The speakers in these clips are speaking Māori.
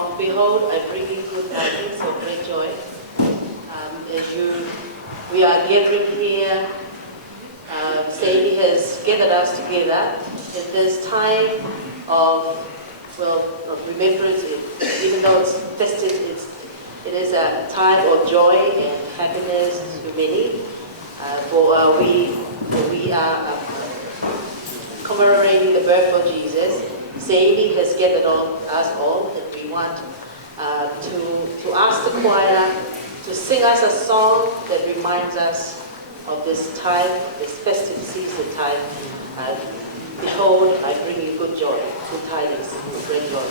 song, Behold, I bring you good tidings of great joy. We are gathering here, saying He has gathered us together at this time of remembrance. Even though it's festive, it is a time of joy and happiness to many. We are commemorating the birth of Jesus. He has gathered us all, and we want to ask the choir to sing us a song that reminds us of this time, this festive season time. Behold, I bring you good joy, good tidings, great joy.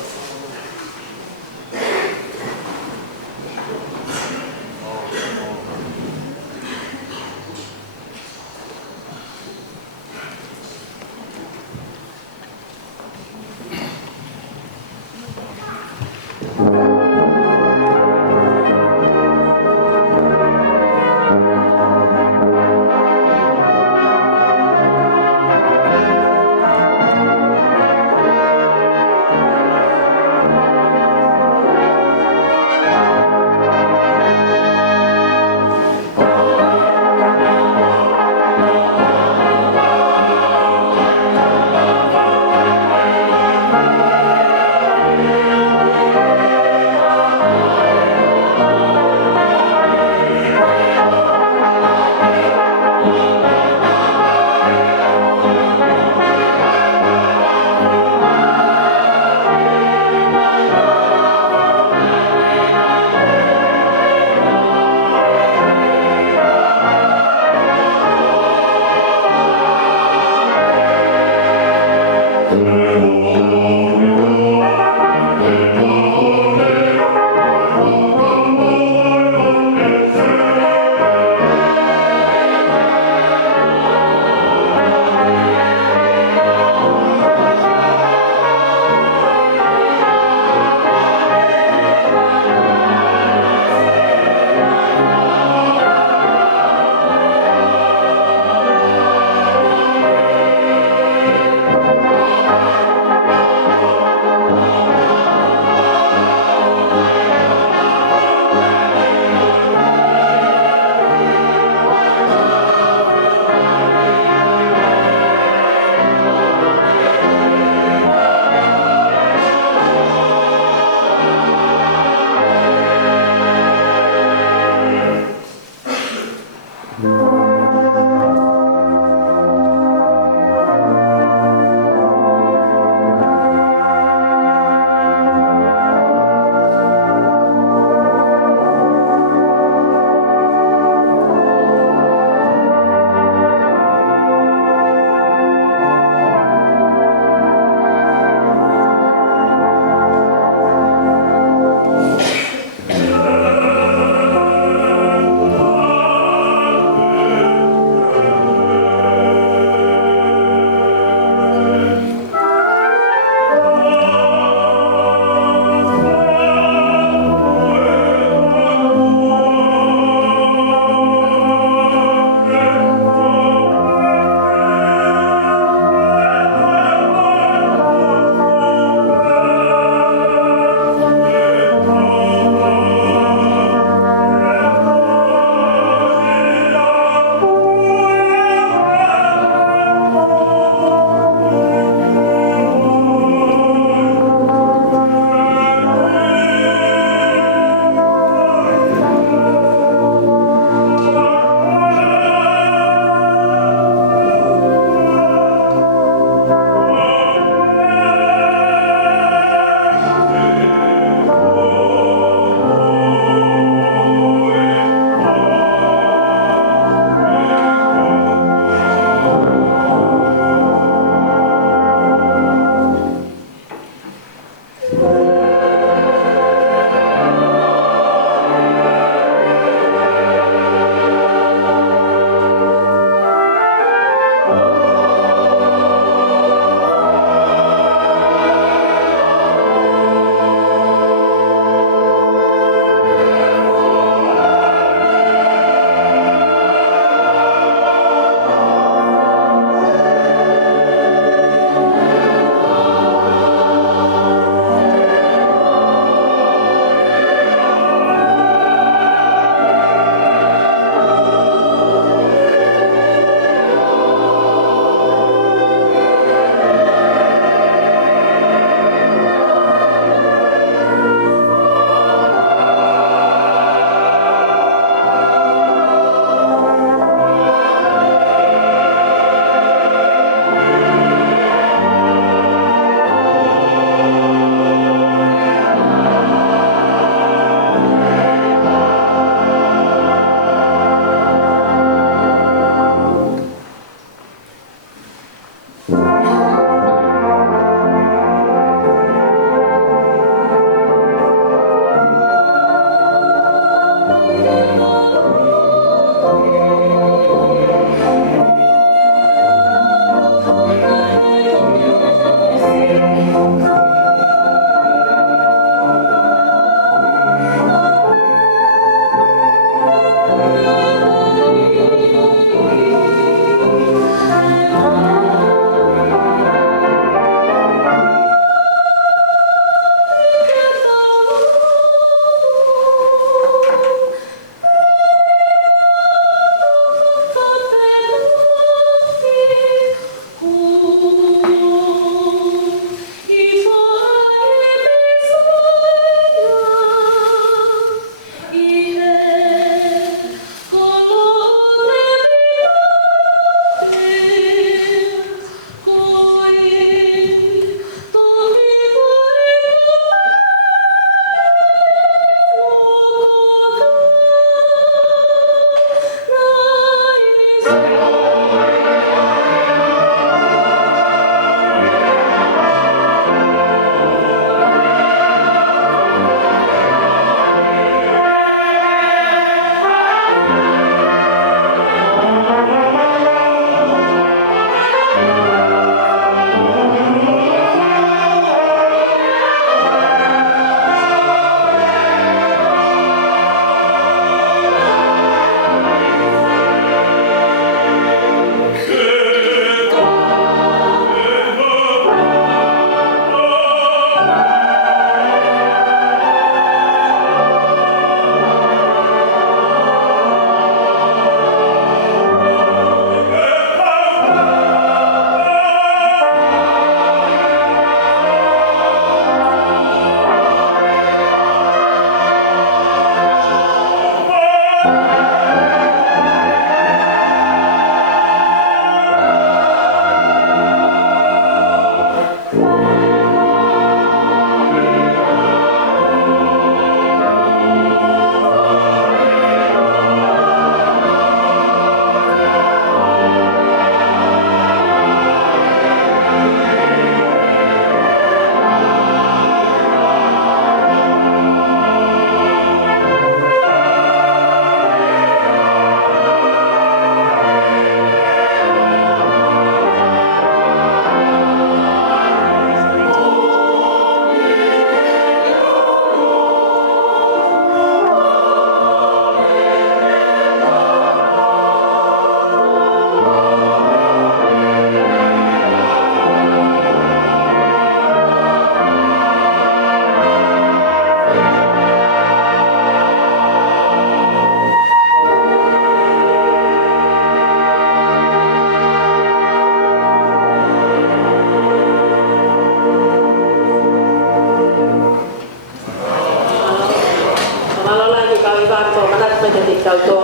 me te tau tō,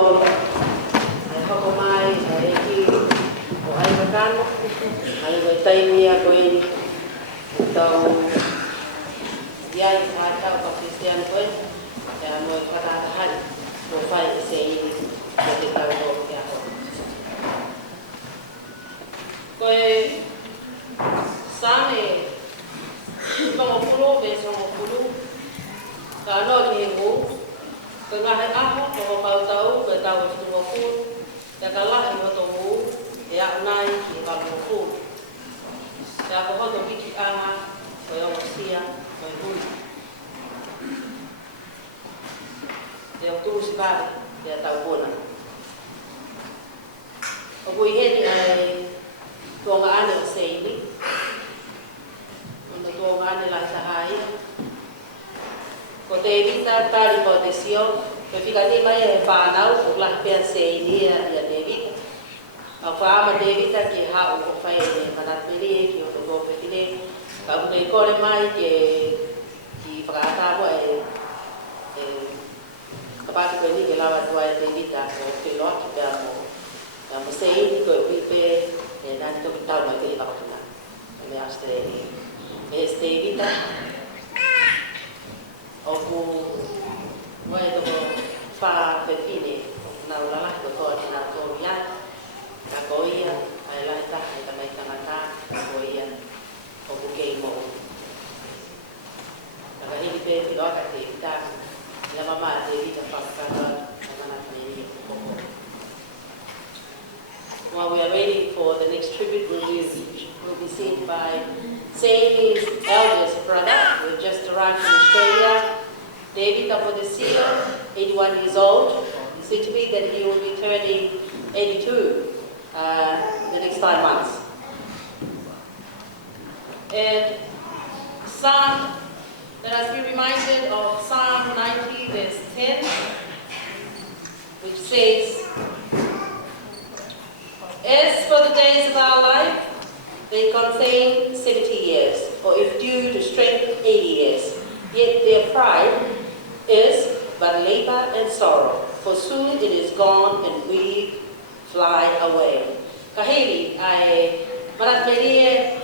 ai hoko mai, ai eki, o ai makano, ai wai taimi a koe ni, tau, iai ka tau ka Christian koe, e a moe whatata hari, mo whai e se ini, me te tau tō kia ho. Koe, sāne, tongo puro, me songo puro, ka anō ki he ngū, ko ngahe aho, ko ho kautau, ko e tau e whutungo pū, te ka lahi hoto ngū, e au nai ki e kaungo pū. Te ako hoto wiki anga, ko e ongo sia, ko e hui. Te o tūsi kāre, te a tau pōna. O kui heni ai tuonga ane o seini, ona tuonga ane lai sahai, ko te evita tari ko te sio, ko whika ni mai e whānau, o lahi pēr seini ia te evita. A whaama te evita ki hao o whai e manatmeri e ki o te kōwhekine, ka uke i kore mai ki whakaatawa ka pāti koe ni ke lawa tua e te evita o te loa ki pēr mo seini ko e whipe e nani toki tau mai te li wakatuna. Me aste e te evita, o ku mai toko wha whewhine, nā uralahi ko toa ki nā tōru iai, ka koia, ai lai taha, ai ka mai tangata, ka koia, o ku kei mo. Ka hini pē te loa ka te evita, ina mama te evita whakakara, ai mana tani e koko. While we are waiting for the next tribute, will be seen by Saini's eldest brother, who just arrived from Australia, David Apodesio, 81 years old. It's said to be that he will be turning 82 the next 5 months. And let us be reminded of Psalm 90, verse 10, which says, "As for the days of our life, they contain 70 years, or if due to strength, 80 years. Yet their pride is but labor and sorrow, for soon it is gone and we fly away." Kahiri ai maratmerie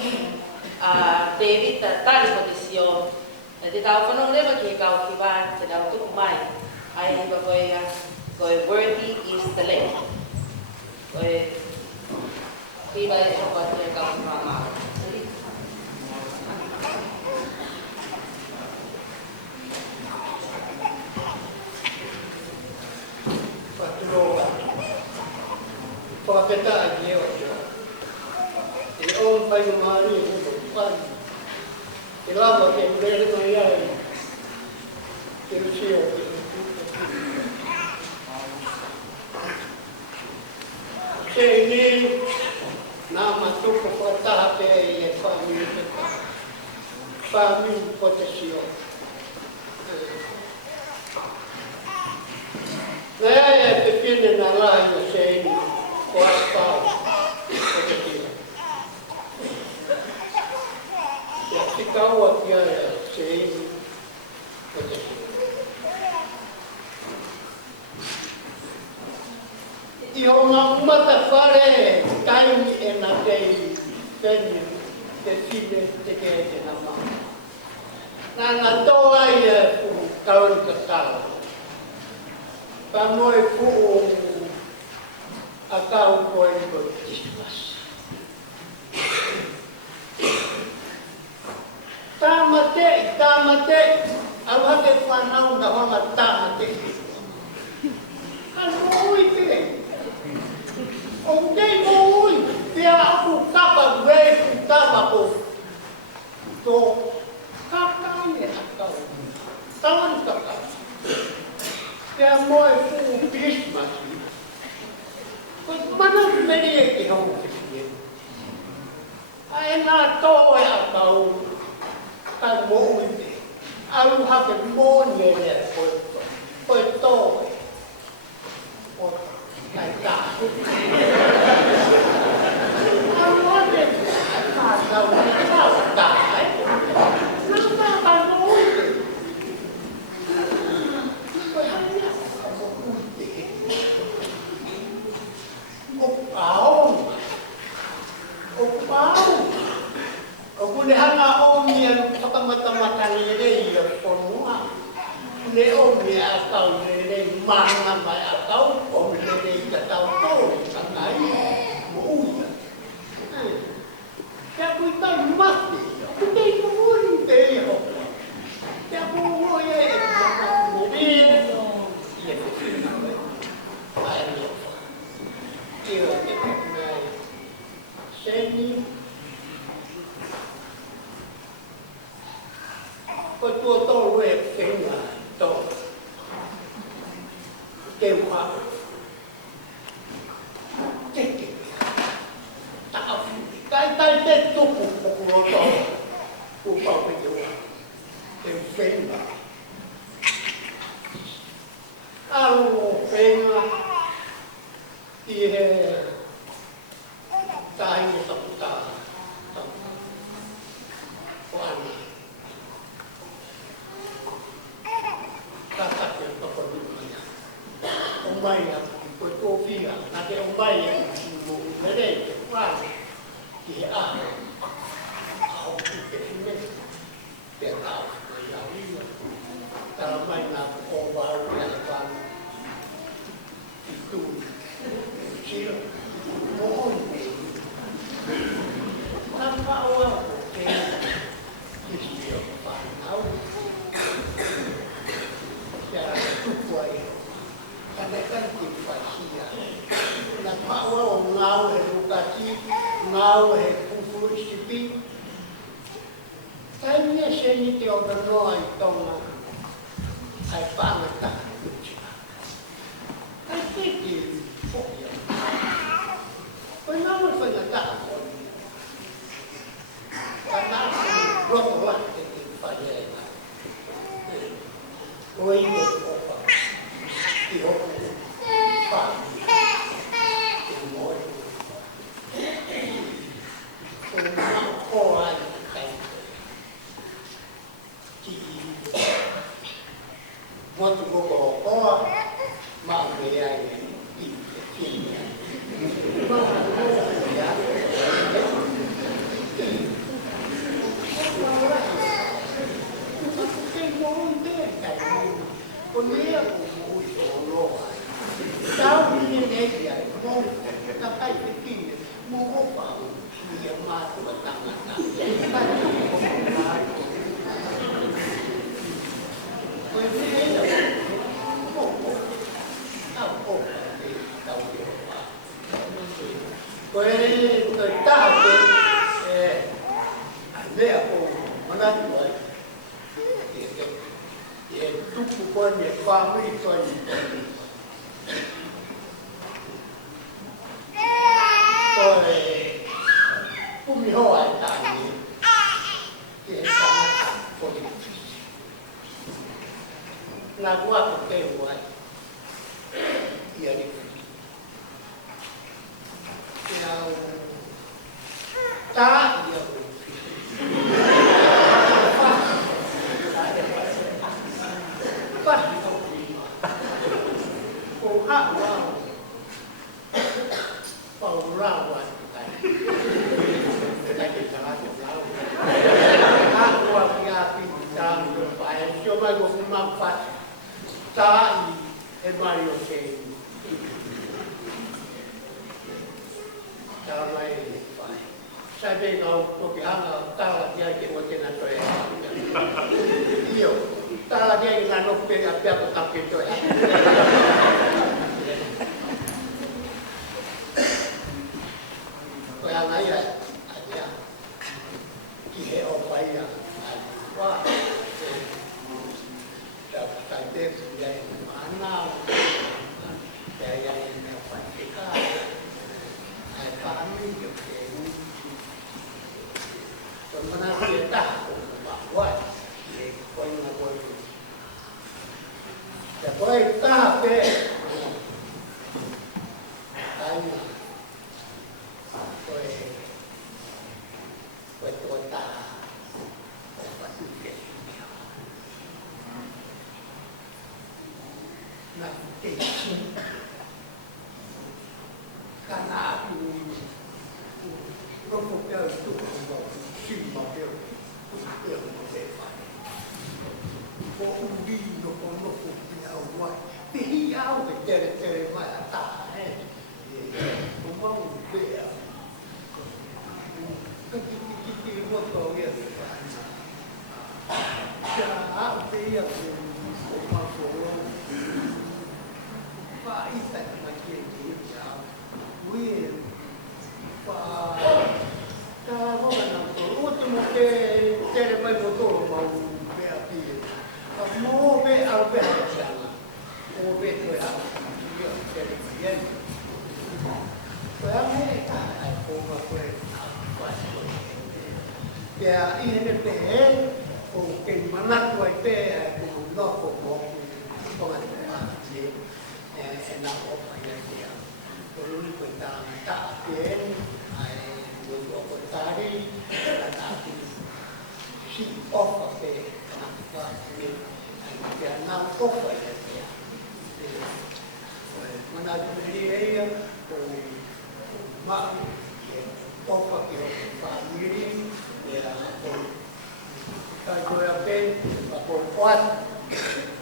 David tari ko te sio, te tau whanau lewa ki he kau ki wā, te tau tuku mai, ai hiwa koe worthy is the land. Koe hiwa e hoko te kau ki wā maa. Whakapeta a ki eo kia. E on whai o maari e huko whai. E lama ke urere mai ai. Ke usio ke se ni nā matuko whataha pe e whami te ka. Whami po te sio. Nea e te pine nā rahi o se ni. O aspau, o te tira. E a tika ua kia e se ini, o te tira. I o ngā umata whare, taimi e nā tei, peni, te whine, te kere te nā maa. Ngā toa i e fu kauri ka tau. Pa moe fu o a kau koe ni koe Christmas. Tāmate, au hake whanau na honga tāmate. Ano ui te. O ngei mo ui, pia aku kapa grei ku tāmako. Tō kakai e akau. Tāman kakai. Pia moe fu Christmas. Mana meri e ki hau ki whie. Ai nā tō e a kau, kai mō ui te. Aru hake mōni e rea koe tō e. O kai tā. Aru ane, kā kau ni kau tā e. Nā kai mō ui te. Koe hai nea, ka mō ui te. le o me a tau le mana mai a tau o le ka tau tō ka ngai mo uia. Kia kui tau mati, ku te i kuhuri te i hoka. Kia kuhuri e maka mo ia, ia te whina mai, ai ni ofa. Kia te peknai, seni, ko tua tōru e whenga tō, te wha, te te, kai te tuku poku o tō, ku pāpai te wha, te whenga. Aro o whenga, i he tāi o tapu tā, o ana. Kakake o toko nukanya. O mai a koe tōwhia, nā te o mai a mo mere te whāne ki he aha. Ao ki te hime, te rāu mai a wina. Tara mai nā o wāru e a whāne. I tūri, tira, mo honi. Nā whaoa o te history o whāne nau. Kia tupuai, kana kanti whaisia. Nā paua o ngāu he rukati, ngāu he pufu isipi. Tai mea seni te o noa i tonga, ai pāngata utina. Kai teki whokia. Koe ngāu e whaingata a koni. Ka nāsi roko late te whaia e ngā. Oi me opa, i hoku, whāni, te moi. O ngā hoa i te kai. Ki motu koko o hoa, mā me ai i te whinia. Mā me ai o lea o mo i o loa. Tau ni negi ai, mo ka kai te tine, mo opa o i a mātua tangata. Kai o mo nai. Koe lea o mo, tau opa te tau i o pā. Koe tāpe, lea o manatu ai. E tupu koe me whāmui koe ni koe. Koe pumi hoa e tāni e tāngata koe whisi. Nā kua ko te huai i a rikuri. Te au tā i a whisi. Pasi o whima. Ko hau au. Pau rāua te kai. Te ke tarate rāu. Hau au ki a piti tāmi o whae. Sio mai ko kuma pasi. Tā i e mai o ke tā mai e whae. Sai me ngau toki hanga tāla ki ai ke o tēnā toi e. Io. Tāla kia i ngā nope a pia ko tāke toi. Koe anga ia a tia. Ki he o whai a wā. Te kai te ia e mānau. Te ia e mea whai te kā. Ai whānui o te uti. Koe mana ki e taha ko ka wai. E koe ngā koe. Te koe taha pē, taina, koe tō taha, koe watu ke ia. Nā te tina, ka nā atu roko pēo tuku mō, sima pēo, pēo mō te whai. Ko uri no kono nang kofa ia ia. Mana tuli ia o ma kofa ki o famili ia o kai koe a pe a ko kwat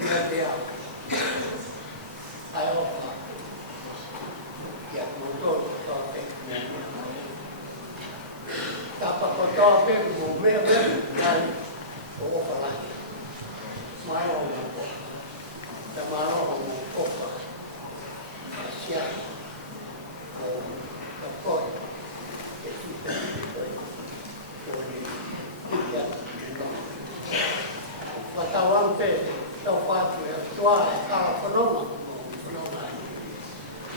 ia ia. Ai o pa. Ia motor to pe. Tapa ko to pe mo me ai o pa la. Mai o ko. Tamaro o ko pa. Asia. O ko. Ke tu pe ko. Ko ni ia. Matawang pe to pa tu tua ka kono.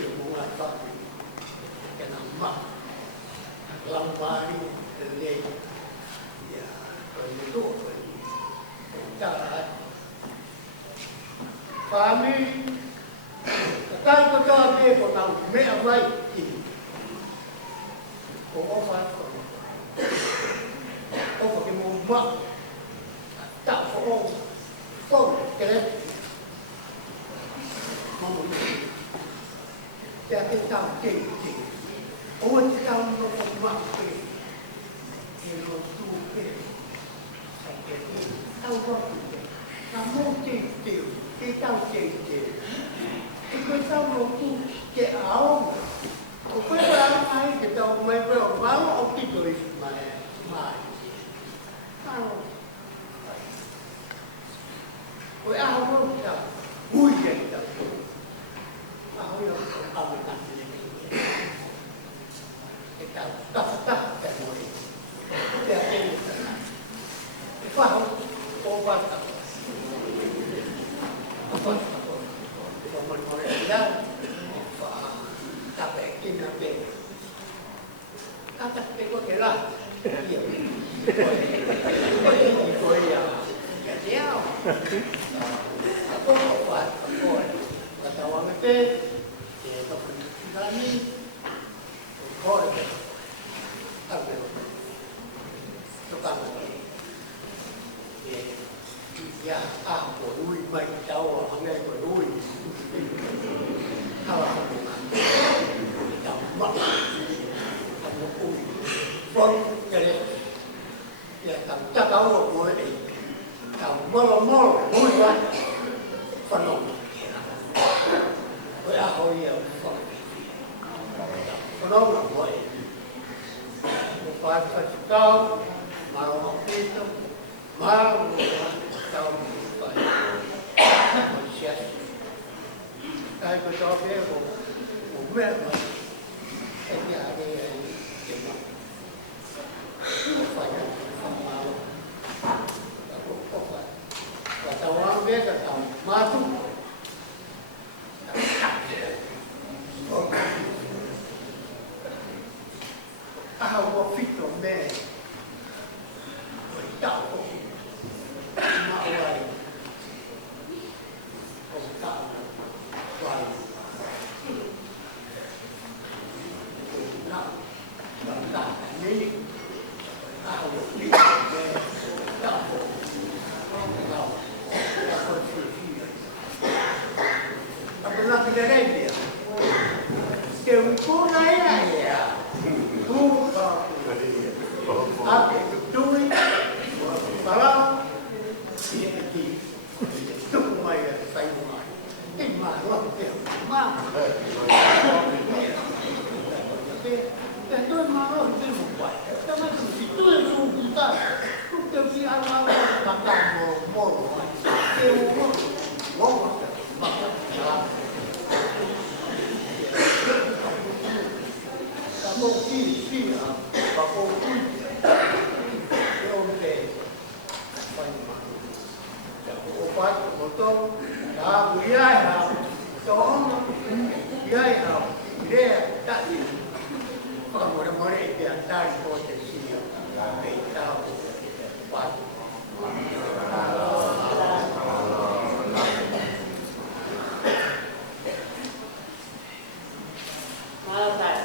Bunga pagi kena mak lambari lele ya itu cara kami kalau kita ada orang meawai ini orang pakai mumak tak orang kena Jadi tahu jadi, orang tahu orang waktu, orang suka, jadi tahu waktu, kamu jadi, kita jadi, kita tahu waktu kita awam, kita ramai kita main bermalu okey dois main, kalau, kau awam tak, hujan tak. Aku yang amat ini, kita tak termoni. Jadi, faham obat apa? Obat dia, faham tapi kita be, kata beko kelah, iya, kau ya, jadi aku obat aku. Kata orang itu, dia tak pernah ni, kau itu, apa itu, tukang ni, dia aku lui baik tahu orang yang lui, kalau aku tak mak, aku lui, pun jadi, dia tak tahu aku ini, tak malam lui lah, penuh. Với áo nhiều có đó là vậy một vài phần cao mà học đi trong ba trong vậy mình sẽ cái cho bé một mẹ mà em nhà đi tìm một phải không mà không phải và tàu ăn bé cả tàu ma thú Aku fikir me, tahu, mawai, tahu, wai, tak, ni, aku fikir me, tahu, aku fikir, apa nak kita lagi? Tempoh naik ya. Apa duit, barang, itu maya saya mulai. Ini malah dia, mah. Itu malah dia buat. Tapi itu yang kita, kita biar malah makan mol, makan jalan. Kamu kiri, kamu kiri. Obat botol, dah biaya hal, soalnya biaya hal, dia tak di, kalau orang dia tak potensi yang kita buat. Malam tak.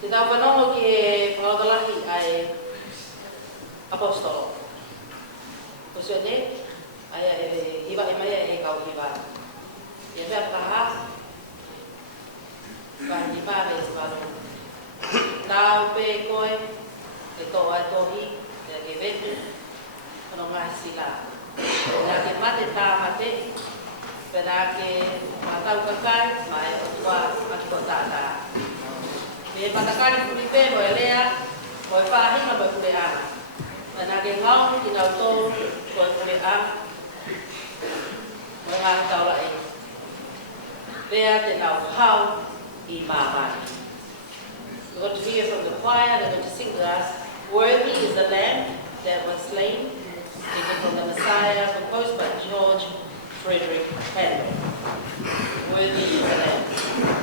Kita penong ke pengalaman ai apostol. Maksudnya ya me paha ka ni pa me sparo tau pe koe ke to ai tohi ke vetu no mai sila na ke mate ta mate pera ke matau kakai mai tua atko tata me patakani kulipe mo elea mo fa hinga mo kule ana na ke ngau ki na to ko kule a mo nga tau la e lea te nau hau I mama. We're going to hear from the choir, they're going to sing to us, Worthy is the Lamb that was slain, taken from the Messiah, composed by George Frederick Handel. Worthy is the Lamb.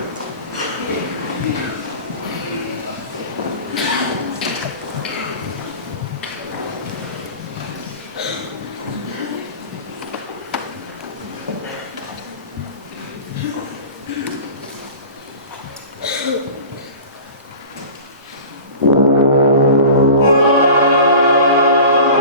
Thank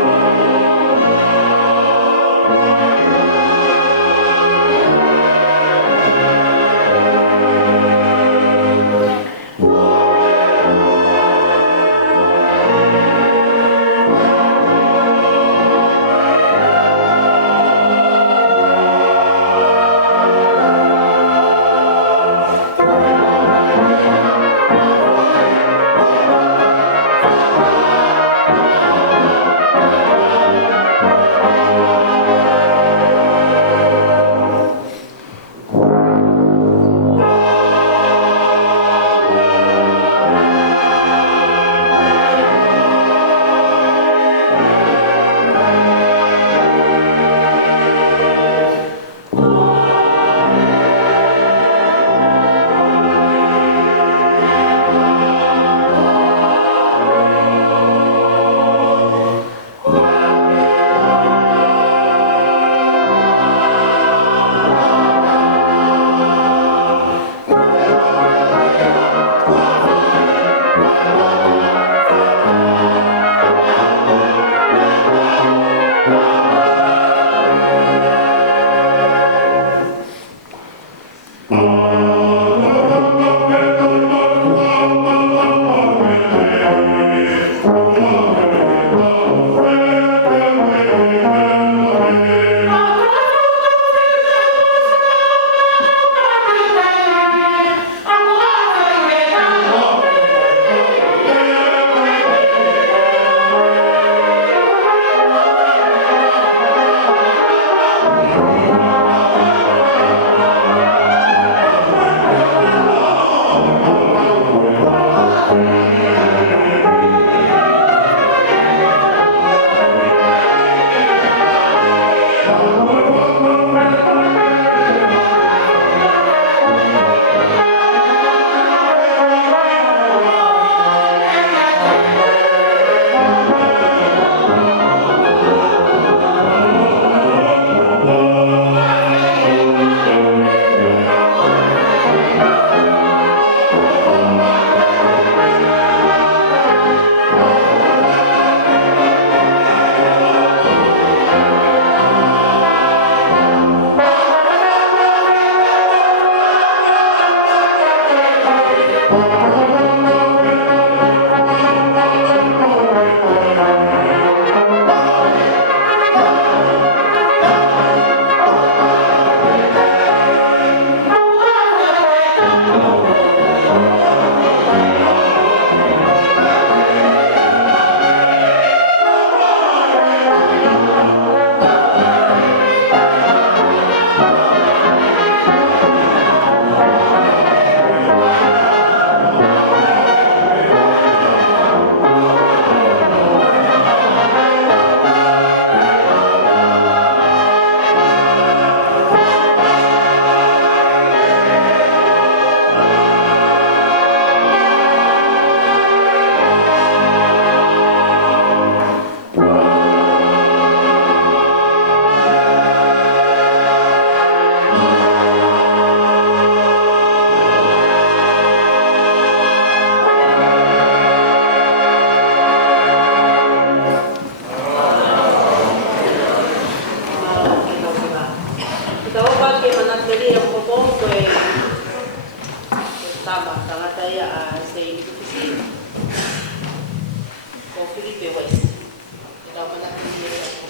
materi ang popo ko tama tangata ya sa opisina ko Felipe West. Ikaw pa natin dito.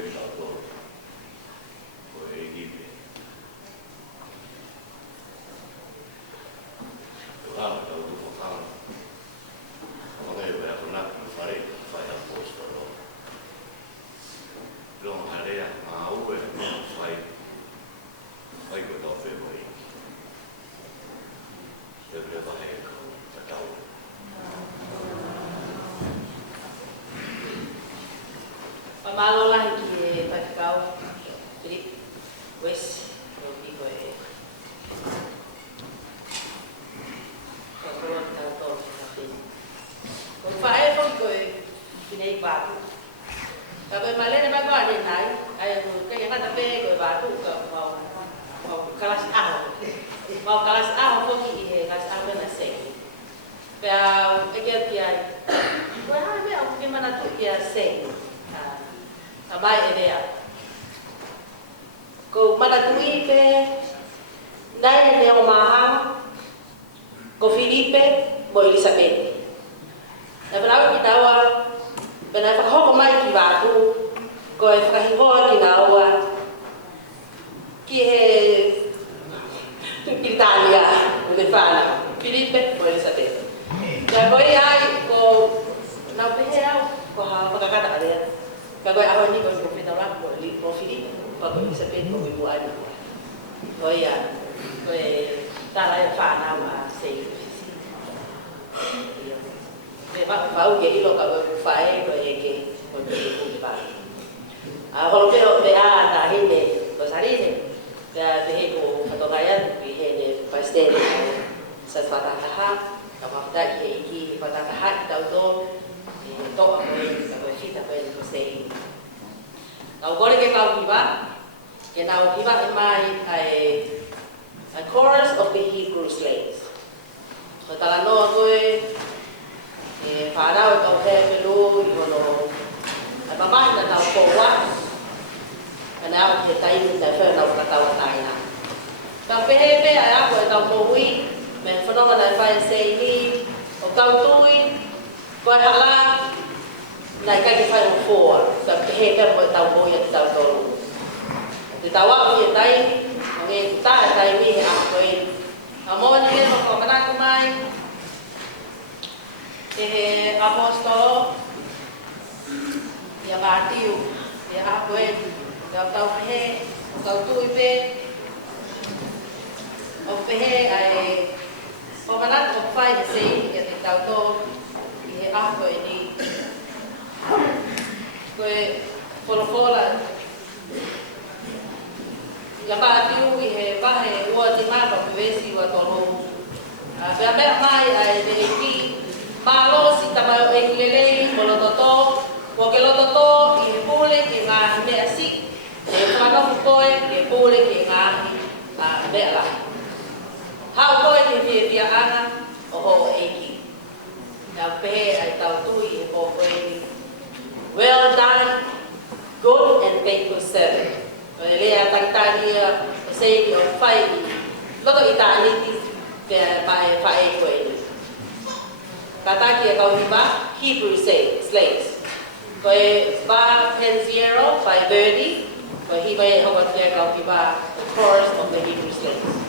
cái đầu tôi của ý kiến tôi làm đầu tôi một tháng mà cái về con nát phải làm post đó rồi hai đây áo về phải của tôi về vậy để về phải cái đầu Pamalo lang pagkaw trip west di ko pagkaw to natin kung pae ko pinay bago kapag mali na bago din ay kaya nga tabi ko bago ka mau kelas A ko kelas A na say pero again dia wala ako gimana to dia say Sabay idea. Ko matatui pe dai ne o maha ko Felipe mo Elizabeth. Na bravo kitawa bena fa ko mai ki batu ko e fa hivo ki nawa ki he Italia le fana Felipe mo Elizabeth. Ya ko ai ko na pe ko ha pakakata dia. Kagoi ako ni ko profeta lang ko Philip pag Elizabeth ko bibuan ko ya ko tala fa na ma say me ba fa ge ilo ka fa ko ke ko ba ho pero de na hinde ko sarine da de ko patogayan ki de pastel sa fatataha kapag ki fatataha daw to ako kita ko say now go ke kau hiba ke now hiba mai a chorus of the Hebrew slaves so talano ko para ko he pelu no mama na tao ko wa ana ke tai ni na fa na ka tao tai na ka pe ay ako tao ko wi men phenomena fa say ni o kau tui ko hala này cái phải một phổ tập hệ cái mọi tàu bồi tàu tàu thì tàu vào hiện tại nghe ta tại vì học về mỗi ngày mà có cái nào mai thì apostol ya batiu ya học về tàu hệ tàu tui về học về ai có cái nào có phải gì thì tàu tàu thì học về đi que fora ya ba tiu he ba he o ti ma ba vesi wa tolo a be mai ai de ki ba lo si ta ba e lele ko lo toto ko ke lo toto i pule ke nga me asi e fa no ko e pule ke nga a be la ha ko e ti ti ana o ho e ki ya pe ai tau tu i ko ko well done, good and faithful servant. Lea tangtania say di o fai loto italiti ke mai fai ko ini. Kata kia kau hiba Hebrew slaves. Ko ba Penziero by Verdi. Ko hiba hokot kia kau hiba the chorus of the Hebrew slaves.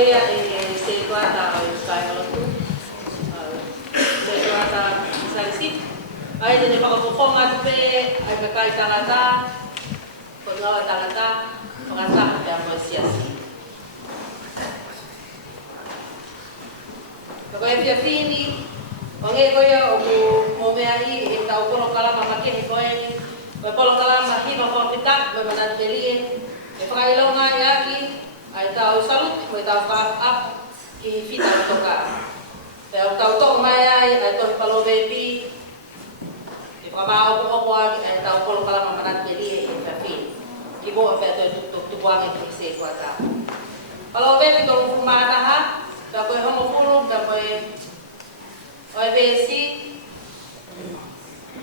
ia e se tuata o Kaimalotu. Se tuata Salisi. Ai te whakapokonga te ai me kai tangata. Ko ngawa tangata. Whakata te amo siasi. Ko e pia fini. O nge koia o mea i e tau polo kalama makehi koe. Ko e polo kalama hima whakita. Ko e manan telien. E whakailonga i aki. Ai tau salut. Ko e tau whakap. Ki fita toka. Te au tau toko mai ai. Ai tohi palo vepi. E whakamao opo aki. Ai tau polo kalama manan telien. E whakini. Ki boa pia toi tukuange ki se kuata. Palo vepi tolu fumataha. Pia koe homo fulu. Pia koe oi besi,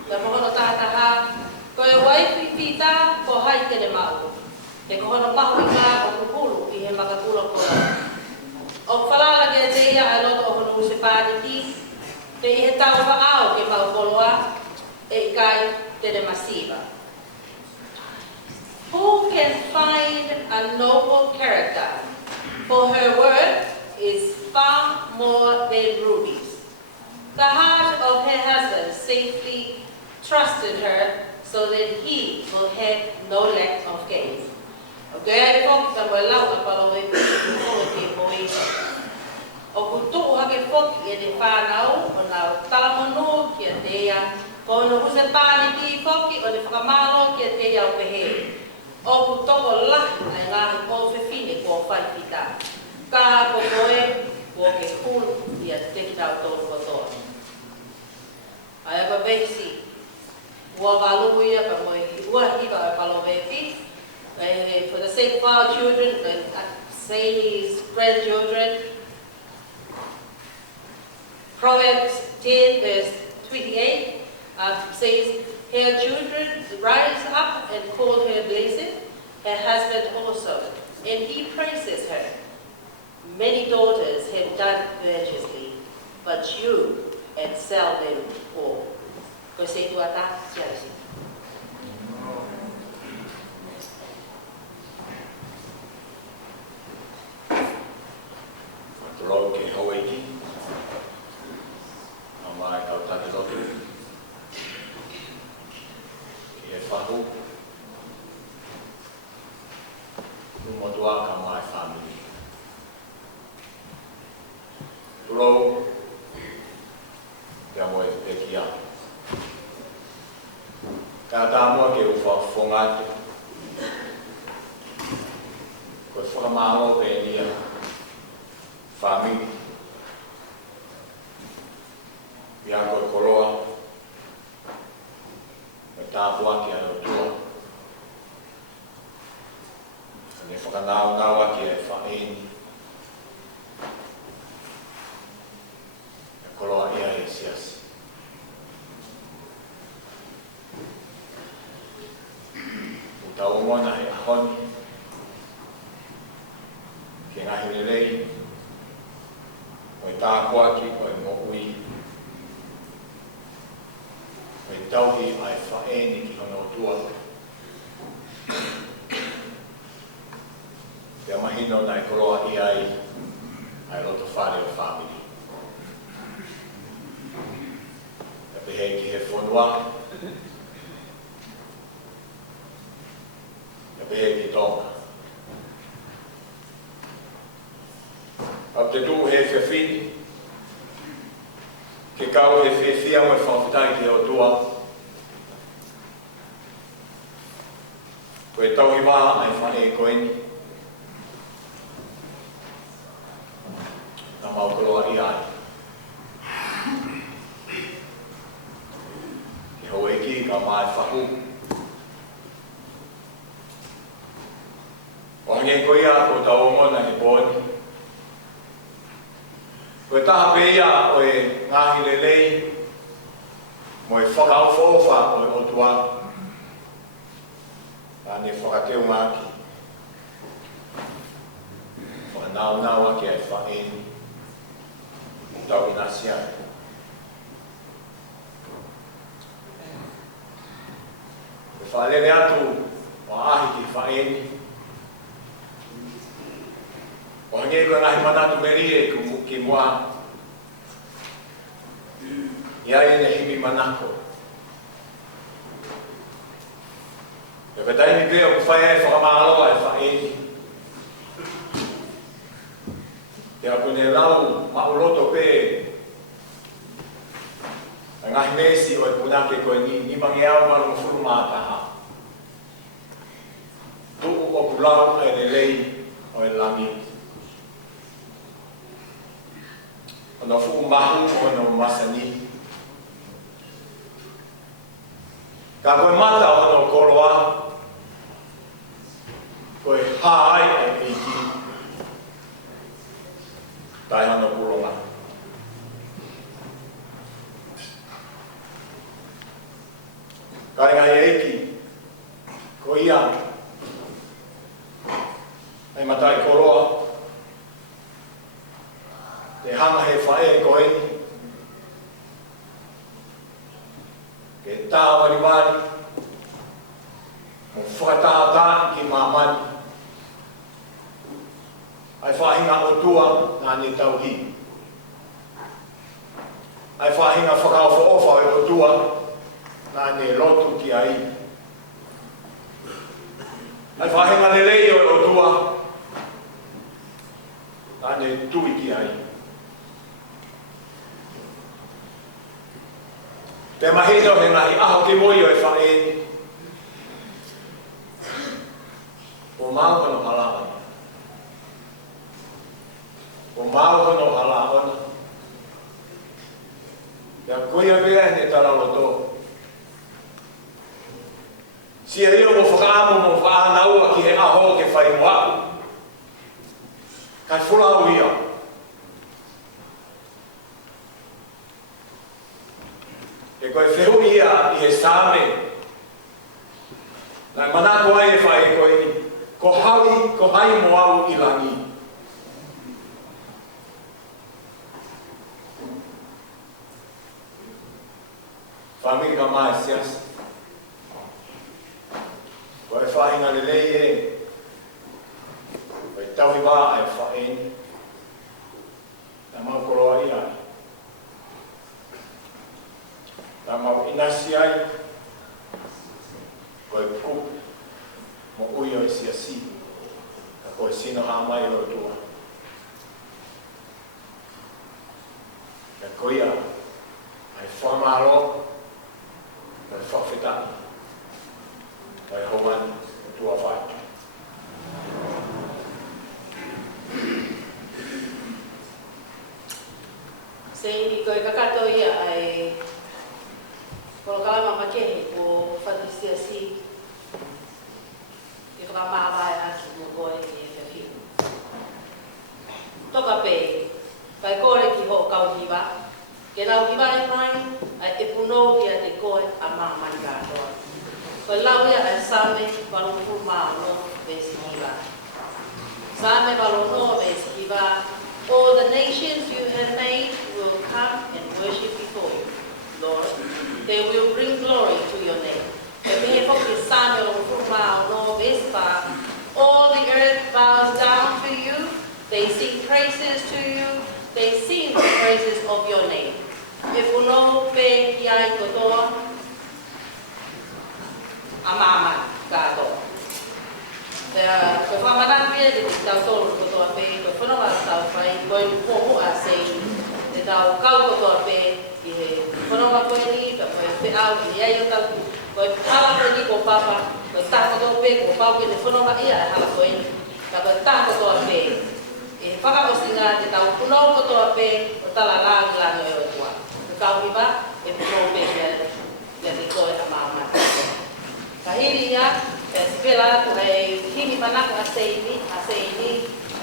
da mohono tahataha, koe waipi pita ko hai tele mau. E ko hono pahu ika o kukulu i he makakula kola. O whalala ke te ia ai loto o hono use pāniti, te i he tau whaao ke mau koloa, e ikai tele masiva. Who can find a noble character? For her worth is far more than rubies. The heart of her husband safely trusted her so that he will have no lack of gain. O kaya e whoki ta moe lau a palo e pito ke moe. O kutu hake whoki e ne whanau o nau talamono ki a teia. Ko no huse pāni ki whoki o ne whakamalo ki a teia o pehe. O kutoko lahi ai ngahi o whewhine ko whaipita. Ka ko moe ko ke kulu i a te kitau tolu kotoa. Ai apa besi, ua valu ia pa moe ua hiva e palo vepi. For the sake of our children, say his grandchildren. Proverbs 10 verse 28 says, her children rise up and call her blessed, her husband also, and he praises her. Many daughters have done virtuously, but you excel them all. Ko se tuata siasi. Matulou ke Hawaii, amai kau tane lotu, ki e whahu, umotua ka mai family. Tulou, te amo e te kia. Ka tāmua ke uwha whongate. Koe whakamalo pēnia. Whamini. Ia koe koroa. Me tāpua ki ano tua. Ne whakanau ki e whaini. E koroa ia e siasi. Tau mona he ahoni, ke ngahi lelei, o e tākuaki o e mo'ui, o e tauhi ai whaeni ki hono tua. Te amahino nai koroa i ai loto whare o whamiri. Te pehe ki he whonua, Behe ki tonga. Au te tū he whewhini, ke kau he whewhia mo e whawhitai ki o tua. Ko e tauhi wā ai whane e koeni. Nā mau koroa i ai. Ki hau e ki ka mai whahu. O hange ko ia ko tau mona he pōni. Ko e taha pe ia o e ngahi lelei, mo e whakau whawha o e otua. Nāne whakateu ngāki. Whakanau aki ai whaeni. Tau inasi ai. E whaalere atu o ahi ki whaeni. O hange ke ko ngai mana tu meri e ku ki moa. Ia ne himi manako. E ka dai ni ke o fai e whakamalo e whae. Ia ko ne rau mauloto pe. Ngahi mesi o e punake ko ni mangeau maru furu mataha. Tu o pulau e ne lei o e lami. Ono fu mahu o no masani. Ka koe mata o no koroa. Koe haai e eiki. Tai hano kulonga. Kai ngai eiki. Ko ia. Ai matai koroa. Te hanga he whae ko eni. Ke tā wari wari. Mo whakataata ki mamani. Ai whahinga o tua nā ne tauhi. Ai whahinga whakao whaofa o tua nā ne lotu ki ai. Ai whahinga ne lei o tua nā ne tui ki ai. Te mahino he ngahi aho ki moi o e whaeni. O mau kono hala ona. O mau kono hala ona. Ia koia mea ne taraloto. Sia io mo whakaamu mo whaanaua ki he aho ke whai moaku. Kai whulau ia. E koe whehu ia i he sāme. Nai manako ai e whae koe ni. Ko hai mo au i langi. Whamika mai sias. Koe whahinga le lei e. Koe tauhi wā ai whaeni. Na mau koroa i ai. Na mau inasi ai, koe ku, mo ui o isi asi, ka koe sino hamai o tua. Ka koia, ai whamaro, ai whawhita, ai hauani o tua whai. Sei koe kakato ia ai Kolo kalama makehi ko whatisia si i whakamāwai atu mo koe i e whiwhi. Toka pē, kai kore ki ho kauhiwa, ke nau hiwa e mai, ai e punou ki a te koe a mamani kātoa. Koe lau ia ai same walupu māno vesi hiwa. Same walono vesi hiwa, all the nations you have made will come and worship before you, Lord. They will bring glory to your name. All the earth bows down to you. They sing praises to you. They sing the praises of your name. If uno pe kiai kotoa, amama kato. Ko whamana pia te tau tolu kotoa pe, ko whanau tau whai, koe pomo a sei, te tau kau kotoa pe, i he whanau koe ni, ka koe pe au, i ai o tau, koe hala koe ni ko papa, koe tā kotoa pe, ko pau ke te whanau ia e hala koe ni, ka koe tā kotoa pe, e whakaosinga te tau punau kotoa pe, o tala rangi rangi o tua. Ko tau hiwa, e punau pe kia te koe a māma. Ka hiri ia, e sipela ku hei himi manaka a seini,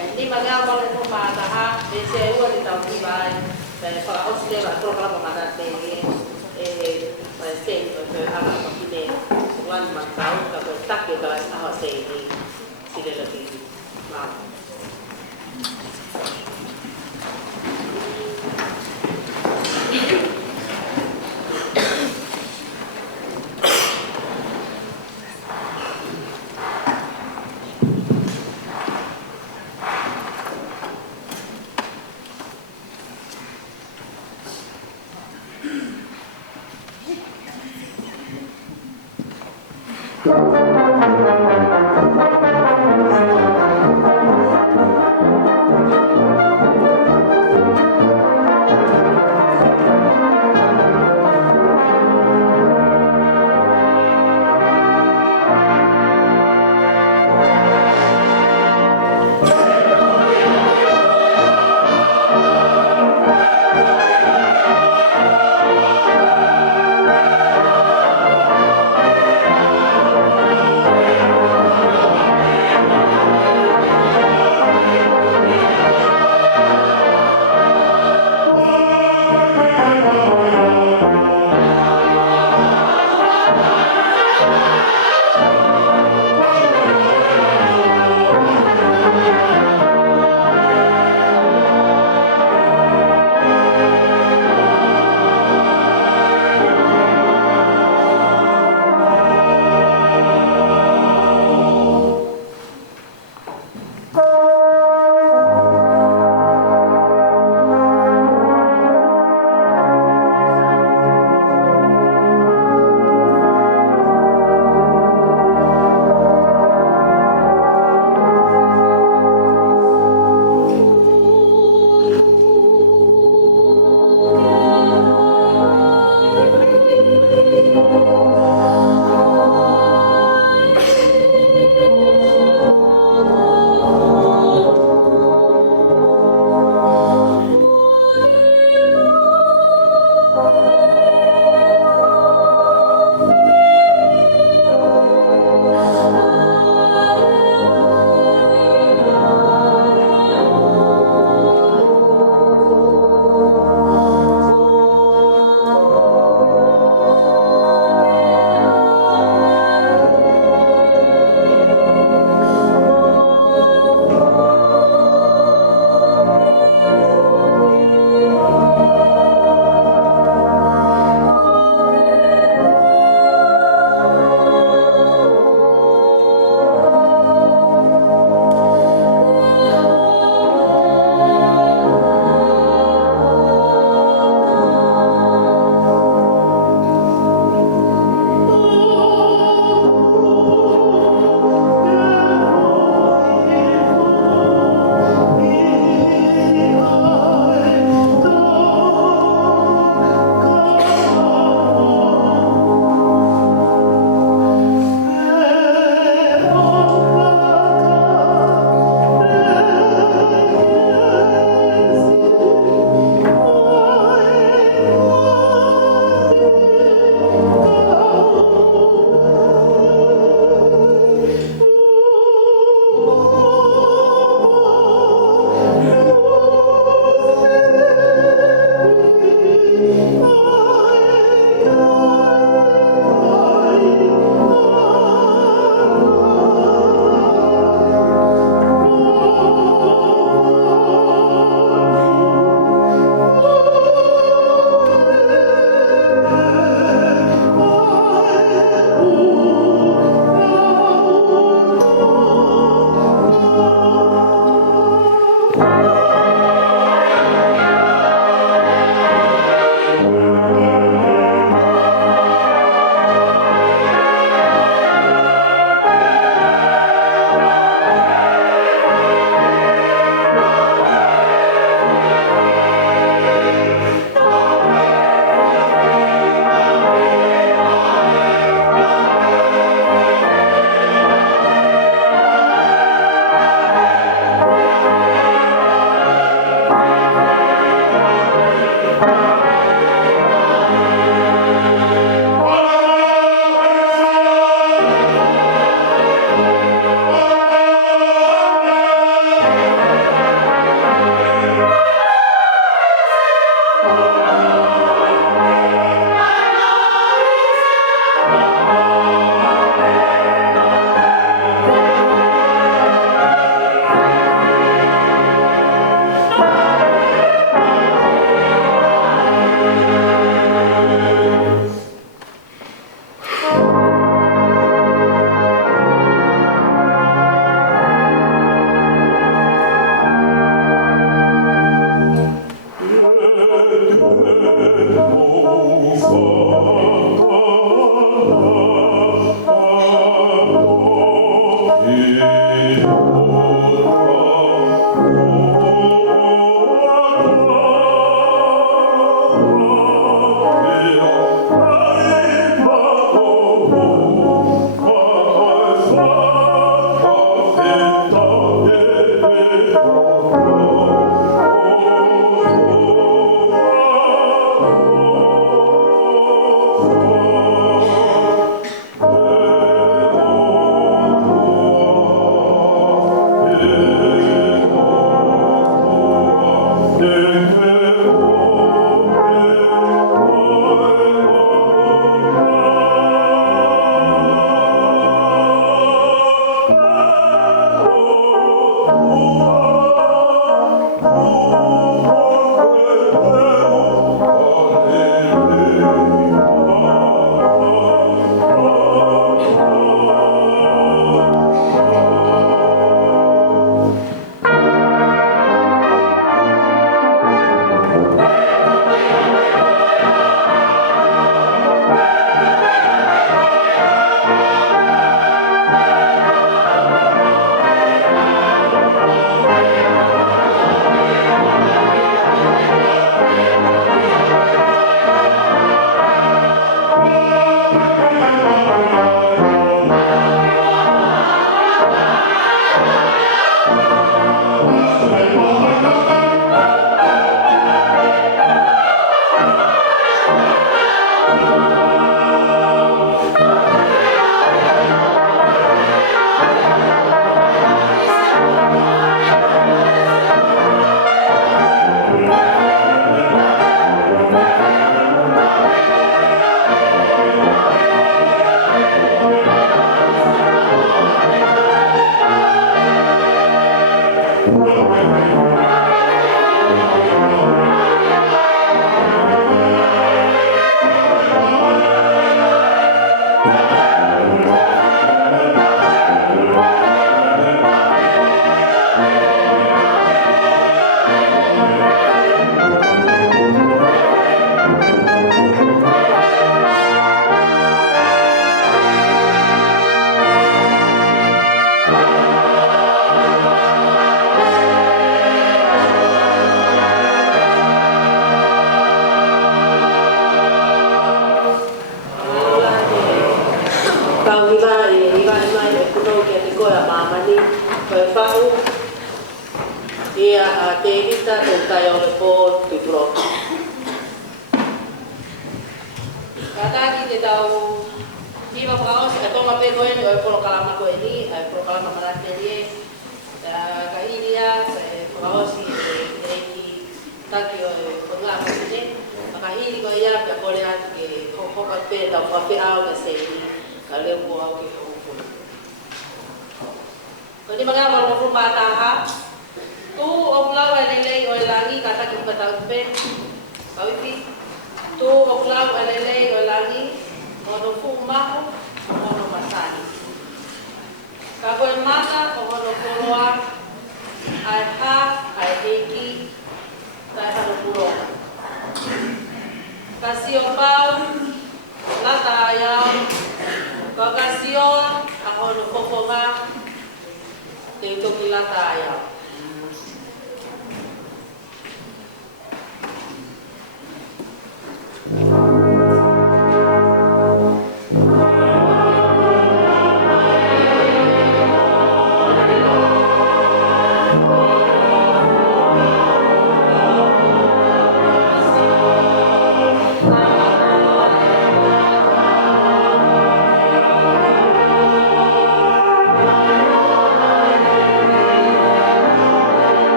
e nima ngā wale ko mātaha, e se ua ni tau hiwa ai, e whakaosile wa krokalama mana te e seini, o te hanga makine, wani matau, ka koe take ka aho seini, sirela tiri, māma.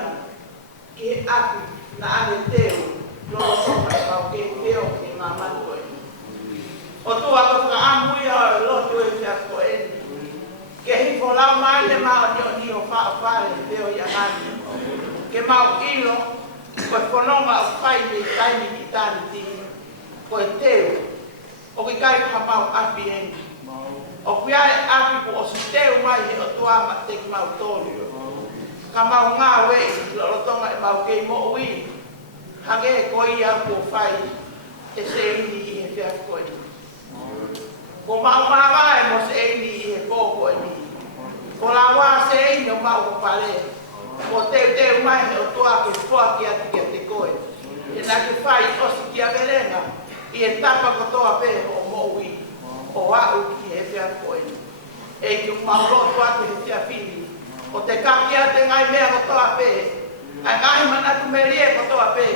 ia ke api na ale teo lo so ka ke teo ke mama to o tu a ka amu ia lo tu e ia ko e ke hi ko la mai le ma ni o fa fa le teo ia ngani ke ma ilo ko fononga fai le kai ni tani ti ko teo o ke kai ka ma api en o kia api ko o teo mai he o tua ma te ki mau tolu ka mau ngā we lo tonga e mau kei mo ui hage ko ia ko fai e se ini i he fia ko ni ko mau mawa e mo se ini i he koko e ni ko la wa se ini o mau ko pale ko teo mai he o tua ke fua ki ati ki te koe e na ke fai o si ki a verenga i e tapa ko toa pe o mo ui o au ki he fia ko ni e ki mau lo tua te he fia fini o te kakia te ngai mea ko toa pe a ngai mana tu merie ko toa pe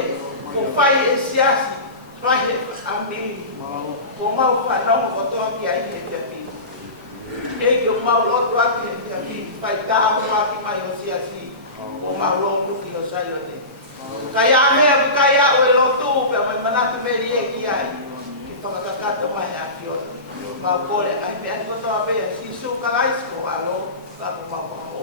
ko fai e siasi fai e ambi ko mau whanongo ko toa ki ai he te pi e ki o mau lo toa ki he te pi fai taha ko ki mai o siasi o mau lo tuki o sai o te kai a mea ku kai a ue lo tu pe mai mana tu merie ki ai ki whakakakata mai a ki o mau kore ai mea ko toa pe si su ka laisko a lo ka ko mau